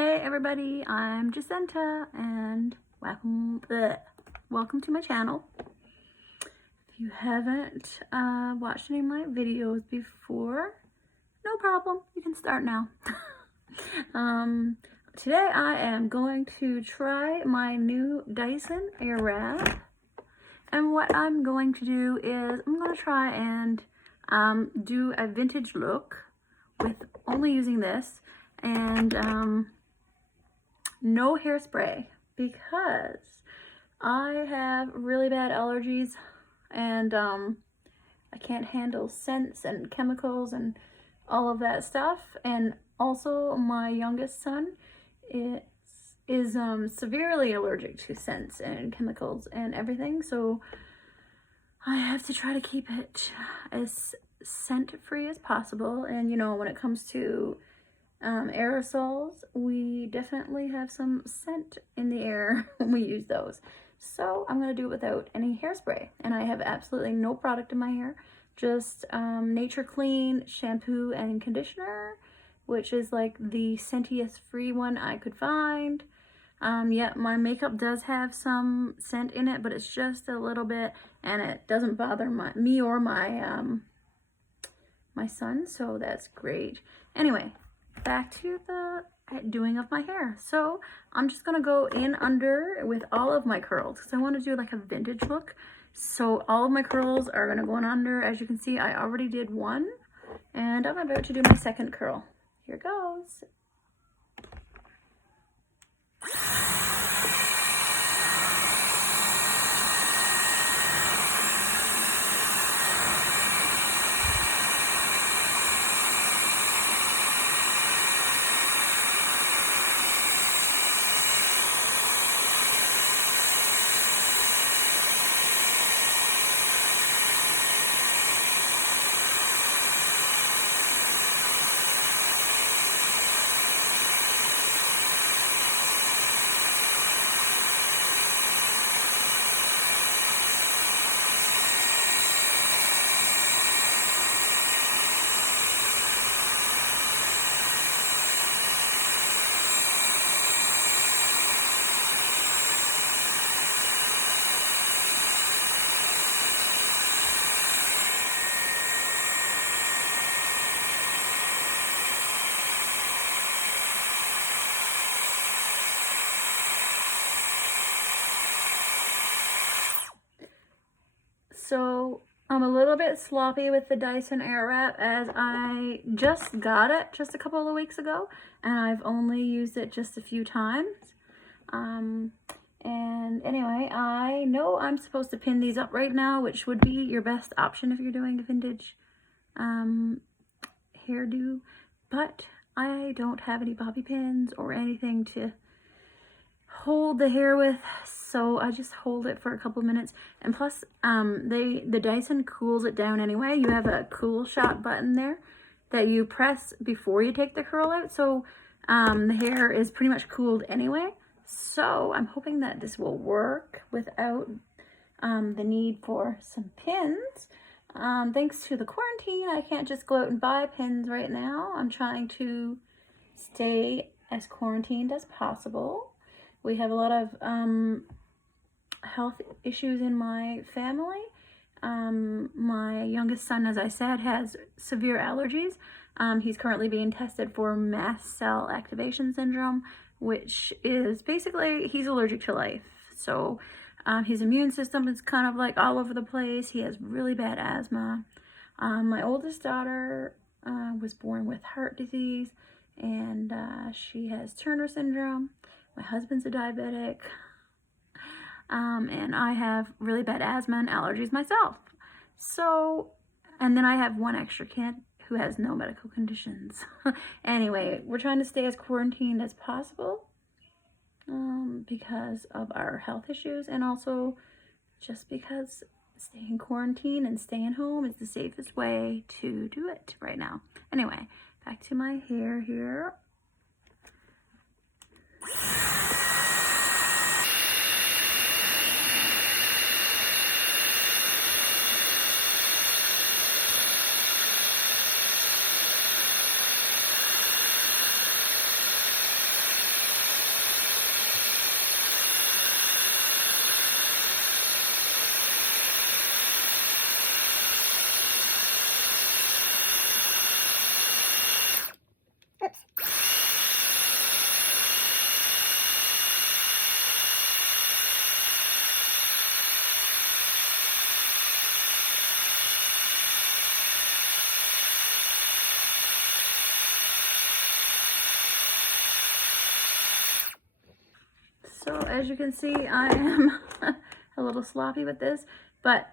Hey everybody, I'm Jacinta and welcome to my channel. If you haven't watched any of my videos before, no problem, you can start now. Today I am going to try my new Dyson Airwrap, and what I'm going to do is I'm going to try and do a vintage look with only using this and no hairspray, because I have really bad allergies and I can't handle scents and chemicals and all of that stuff. And also my youngest son is severely allergic to scents and chemicals and everything, so I have to try to keep it as scent free as possible. And you know, when it comes to aerosols, we definitely have some scent in the air when we use those. So I'm going to do it without any hairspray, and I have absolutely no product in my hair, just Nature Clean shampoo and conditioner, which is like the scentiest free one I could find. Yeah, my makeup does have some scent in it, but it's just a little bit, and it doesn't bother me or my my son, so that's great. Anyway, back to the doing of my hair. So I'm just gonna go in under with all of my curls because I want to do like a vintage look. So all of my curls are gonna go in under. As you can see, I already did one, and I'm about to do my second curl. Here goes. So I'm a little bit sloppy with the Dyson Airwrap, as I just got it just a couple of weeks ago and I've only used it just a few times. And anyway, I know I'm supposed to pin these up right now, which would be your best option if you're doing a vintage hairdo, but I don't have any bobby pins or anything to hold the hair with, so I just hold it for a couple minutes. And plus the Dyson cools it down anyway. You have a cool shot button there that you press before you take the curl out, so the hair is pretty much cooled anyway. So I'm hoping that this will work without the need for some pins. Thanks to the quarantine, I can't just go out and buy pins right now. I'm trying to stay as quarantined as possible. We have a lot of health issues in my family. My youngest son, as I said, has severe allergies. He's currently being tested for mast cell activation syndrome, which is basically he's allergic to life. So his immune system is kind of like all over the place. He has really bad asthma. My oldest daughter was born with heart disease, and she has Turner syndrome. My husband's a diabetic, and I have really bad asthma and allergies myself. So, and then I have one extra kid who has no medical conditions. Anyway, we're trying to stay as quarantined as possible because of our health issues, and also just because staying quarantined and staying home is the safest way to do it right now. Anyway, back to my hair here. So as you can see, I am a little sloppy with this, but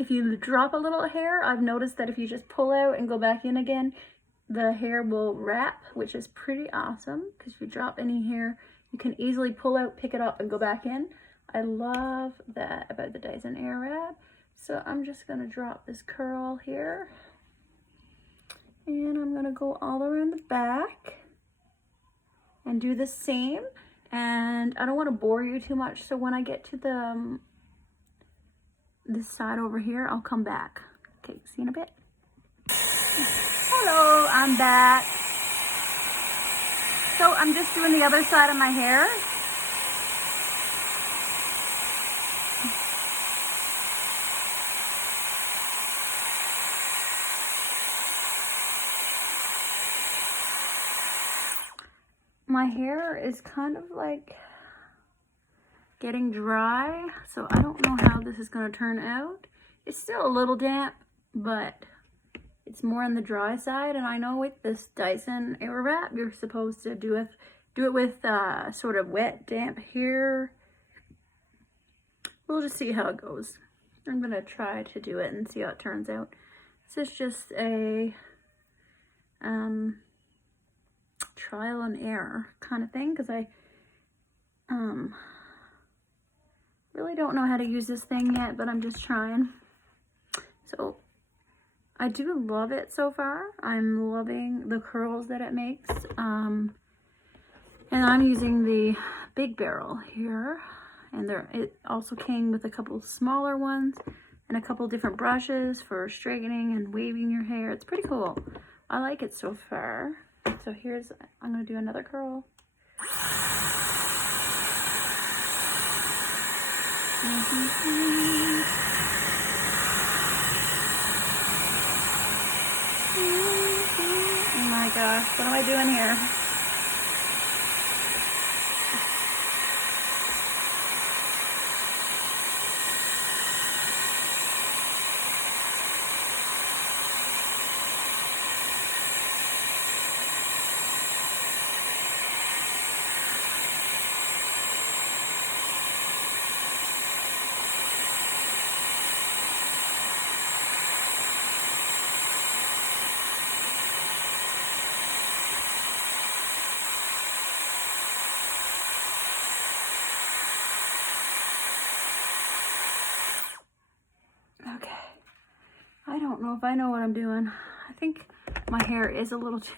if you drop a little hair, I've noticed that if you just pull out and go back in again, the hair will wrap, which is pretty awesome, because if you drop any hair, you can easily pull out, pick it up, and go back in. I love that about the Dyson Airwrap. So I'm just gonna drop this curl here, and I'm gonna go all around the back and do the same. And I don't want to bore you too much, so when I get to the this side over here, I'll come back. Okay, see you in a bit. Hello, I'm back. So I'm just doing the other side of my hair. My hair is kind of like getting dry, so I don't know how this is going to turn out. It's still a little damp, but it's more on the dry side. And I know with this Dyson Airwrap, you're supposed to do it with sort of wet, damp hair. We'll just see how it goes. I'm going to try to do it and see how it turns out. This is just a trial and error kind of thing, because I really don't know how to use this thing yet, but I'm just trying. So I do love it so far. I'm loving the curls that it makes. And I'm using the big barrel here, and it also came with a couple smaller ones and a couple different brushes for straightening and waving your hair. It's pretty cool. I like it so far. So I'm going to do another curl. Oh my gosh, what am I doing here? Okay, I don't know if I know what I'm doing. I think my hair is a little too,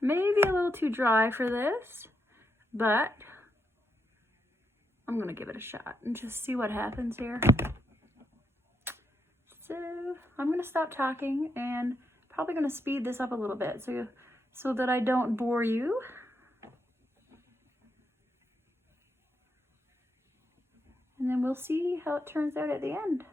maybe a little too dry for this, but I'm gonna give it a shot and just see what happens here. So I'm gonna stop talking and probably gonna speed this up a little bit so that I don't bore you. And then we'll see how it turns out at the end.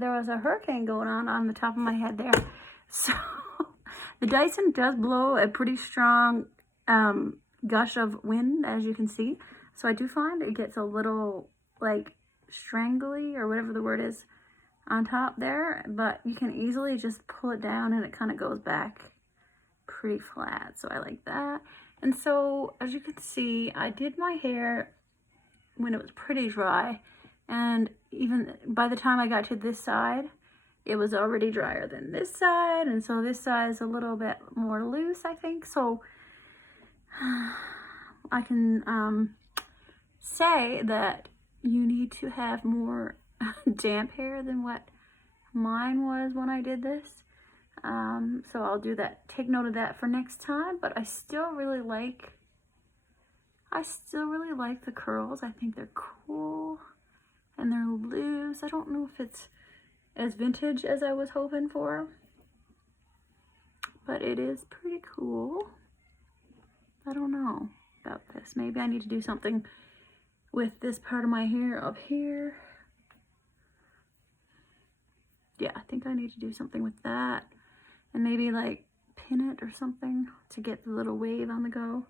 there was a hurricane going on the top of my head there. So the Dyson does blow a pretty strong gush of wind, as you can see. So I do find it gets a little like strangly, or whatever the word is, on top there, but you can easily just pull it down and it kind of goes back pretty flat. So I like that. And so as you can see, I did my hair when it was pretty dry, and even by the time I got to this side, it was already drier than this side, and so this side is a little bit more loose, I think. So I can say that you need to have more damp hair than what mine was when I did this. So I'll do that, take note of that for next time. But I still really like the curls. I think they're cool and they're loose. I don't know if it's as vintage as I was hoping for, but it is pretty cool. I don't know about this. Maybe I need to do something with this part of my hair up here. Yeah, I think I need to do something with that, and maybe like pin it or something to get the little wave on the go.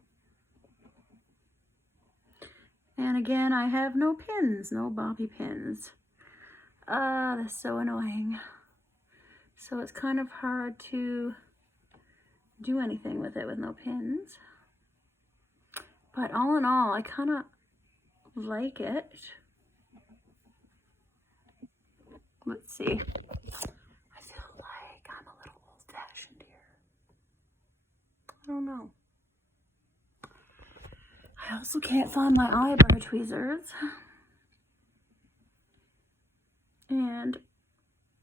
And again, I have no pins, no bobby pins. That's so annoying. So it's kind of hard to do anything with it with no pins. But all in all, I kind of like it. Let's see. I feel like I'm a little old-fashioned here. I don't know. I also can't find my eyebrow tweezers. And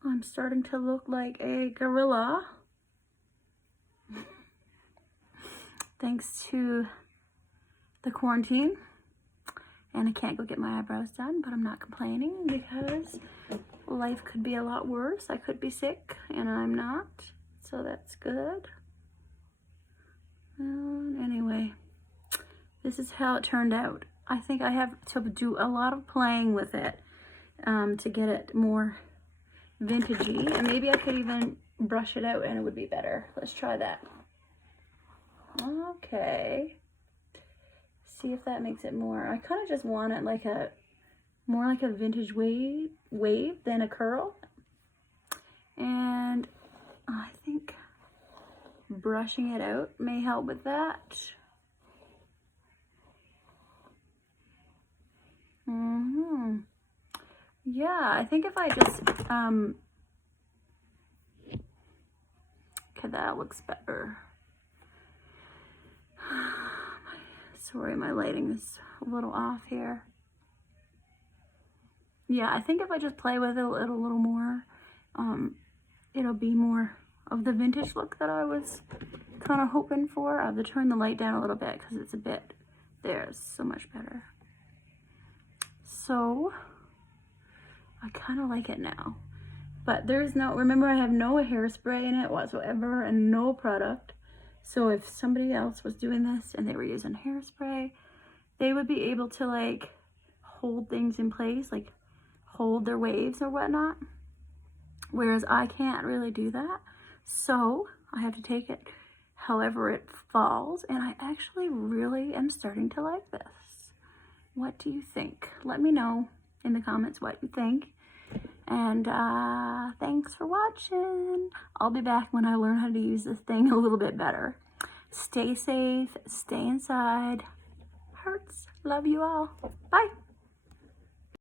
I'm starting to look like a gorilla. Thanks to the quarantine. And I can't go get my eyebrows done, but I'm not complaining because life could be a lot worse. I could be sick, and I'm not. So that's good. Anyway, this is how it turned out. I think I have to do a lot of playing with it to get it more vintagey. And maybe I could even brush it out and it would be better. Let's try that. Okay. See if that makes it more. I kind of just want it like more like a vintage wave than a curl. And I think brushing it out may help with that. Yeah, I think if I just okay, that looks better. Sorry, my lighting is a little off here. Yeah, I think if I just play with it a little more, it'll be more of the vintage look that I was kind of hoping for. I have to turn the light down a little bit because it's a bit, there's so much better. So, I kind of like it now. But there's no, remember I have no hairspray in it whatsoever and no product. So if somebody else was doing this and they were using hairspray, they would be able to like hold things in place, like hold their waves or whatnot. Whereas I can't really do that. So I have to take it however it falls. And I actually really am starting to like this. What do you think? Let me know in the comments what you think. And thanks for watching. I'll be back when I learn how to use this thing a little bit better. Stay safe, stay inside. Hearts, love you all. Bye.